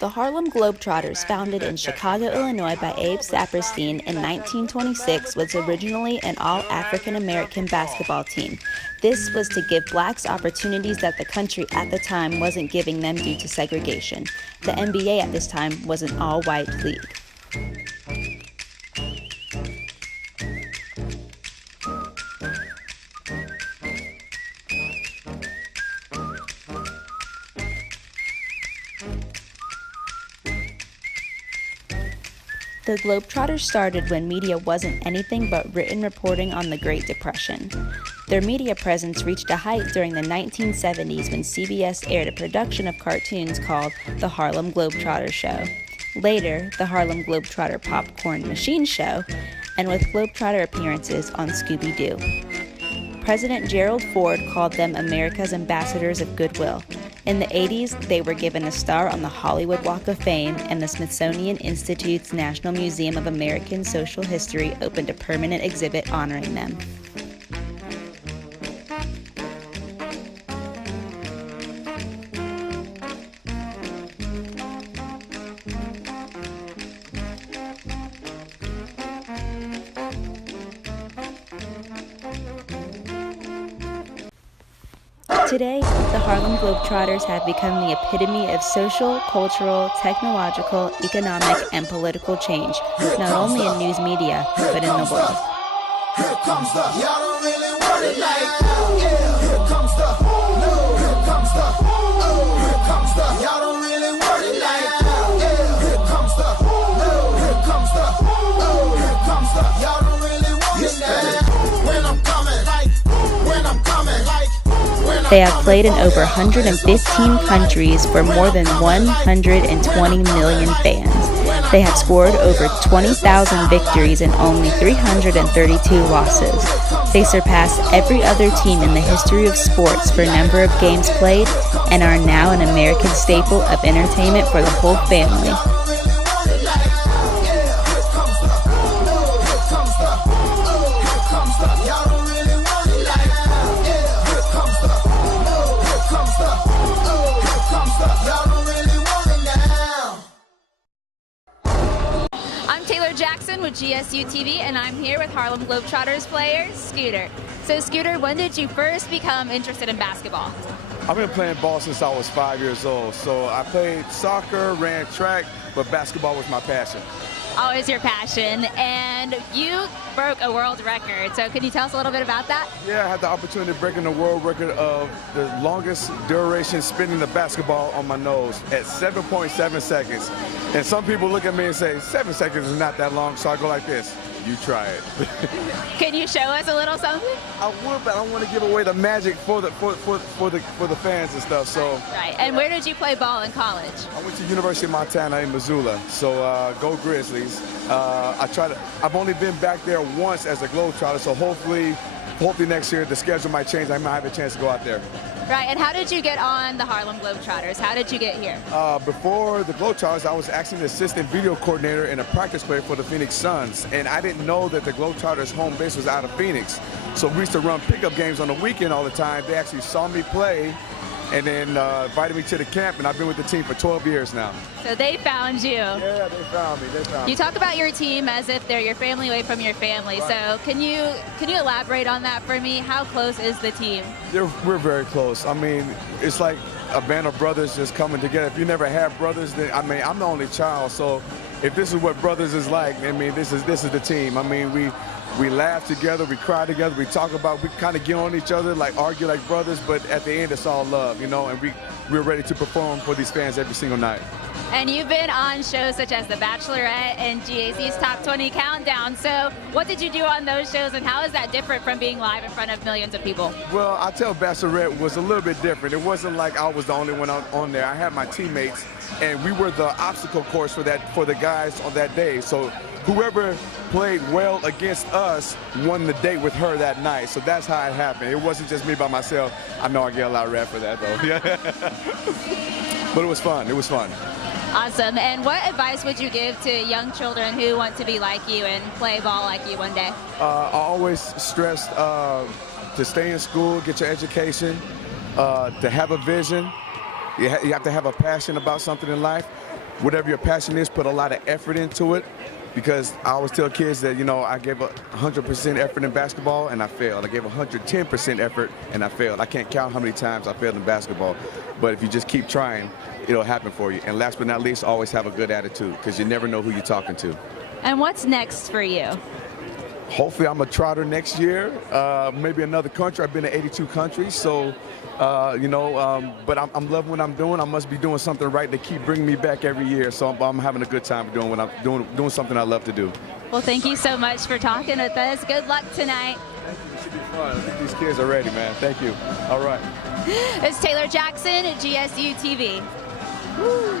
The Harlem Globetrotters, founded in Chicago, Illinois by Abe Saperstein in 1926, was originally an all-African-American basketball team. This was to give blacks opportunities that the country at the time wasn't giving them due to segregation. The NBA at this time was an all-white league. The Globetrotters started when media wasn't anything but written reporting on the Great Depression. Their media presence reached a height during the 1970s when CBS aired a production of cartoons called The Harlem Globetrotter Show. Later, The Harlem Globetrotter Popcorn Machine Show, and with Globetrotter appearances on Scooby-Doo. President Gerald Ford called them America's ambassadors of goodwill. In the 80s, they were given a star on the Hollywood Walk of Fame, and the Smithsonian Institute's National Museum of American Social History opened a permanent exhibit honoring them. Today, the Harlem Globetrotters have become the epitome of social, cultural, technological, economic, and political change, not only in news media, but in the world. Here comes the, y'all don't really want it like, yeah. Here comes the, no. Here comes the, oh. Here comes the, y'all don't really want it like, yeah. Here comes the, no. Here comes the, oh. Here comes the, y'all don't really want it like, when I'm coming, like, when I'm coming, like. They have played in over 115 countries for more than 120 million fans. They have scored over 20,000 victories and only 332 losses. They surpass every other team in the history of sports for number of games played and are now an American staple of entertainment for the whole family. Jackson with GSU TV, and I'm here with Harlem Globetrotters player Scooter. So Scooter, when did you first become interested in basketball? I've been playing ball since I was 5 years old. So I played soccer, ran track, but basketball was my passion. Always your passion, and you broke a world record. So can you tell us a little bit about that? Yeah, I had the opportunity of breaking the world record of the longest duration spinning the basketball on my nose at 7.7 seconds. And some people look at me and say, 7 seconds is not that long, so I go like this. You try it. Can you show us a little something? I would, but I don't want to give away the magic for the fans and stuff. So. Right. And where did you play ball in college? I went to University of Montana in Missoula. So go Grizzlies. I've only been back there once as a Globetrotter. So hopefully next year the schedule might change. I might have a chance to go out there. Right, and how did you get on the Harlem Globetrotters? How did you get here? Before the Globetrotters, I was actually an assistant video coordinator and a practice player for the Phoenix Suns, and I didn't know that the Globetrotters' home base was out of Phoenix. So we used to run pickup games on the weekend all the time. They actually saw me play and then invited me to the camp, and I've been with the team for 12 years now. So they found you. Yeah, they found me. You talk about your team as if they're your family away from your family. Right. So can you elaborate on that for me? How close is the team? We're very close. I mean, it's like a band of brothers just coming together. If you never had brothers, then I mean, I'm the only child, so if this is what brothers is like, I mean, this is the team. I mean, we laugh together, we cry together, we talk about, we kind of get on each other, like argue like brothers, but at the end it's all love, you know, and we're ready to perform for these fans every single night. And you've been on shows such as The Bachelorette and GAC's Top 20 Countdown. So what did you do on those shows, and how is that different from being live in front of millions of people? Well, I tell Bachelorette was a little bit different. It wasn't like I was the only one on there. I had my teammates, and we were the obstacle course for the guys on that day. So whoever played well against us won the date with her that night. So that's how it happened. It wasn't just me by myself. I know I get a lot of rap for that, though. Yeah. But it was fun. It was fun. Awesome. And what advice would you give to young children who want to be like you and play ball like you one day? I always stress to stay in school, get your education, to have a vision. You have to have a passion about something in life. whatever your passion is, put a lot of effort into it. Because I always tell kids that, you know, I gave 100% effort in basketball and I failed. I gave 110% effort and I failed. I can't count how many times I failed in basketball. But if you just keep trying, it'll happen for you. And last but not least, always have a good attitude because you never know who you're talking to. And what's next for you? Hopefully I'm a trotter next year, maybe another country. I've been to 82 countries, so, but I'm loving what I'm doing. I must be doing something right to keep bringing me back every year, so I'm having a good time doing what I'm doing something I love to do. Well, thank you so much for talking with us. Good luck tonight. Thank you. It should be fun. I think these kids are ready, man. Thank you. All right. It's Taylor Jackson at GSU TV. Woo.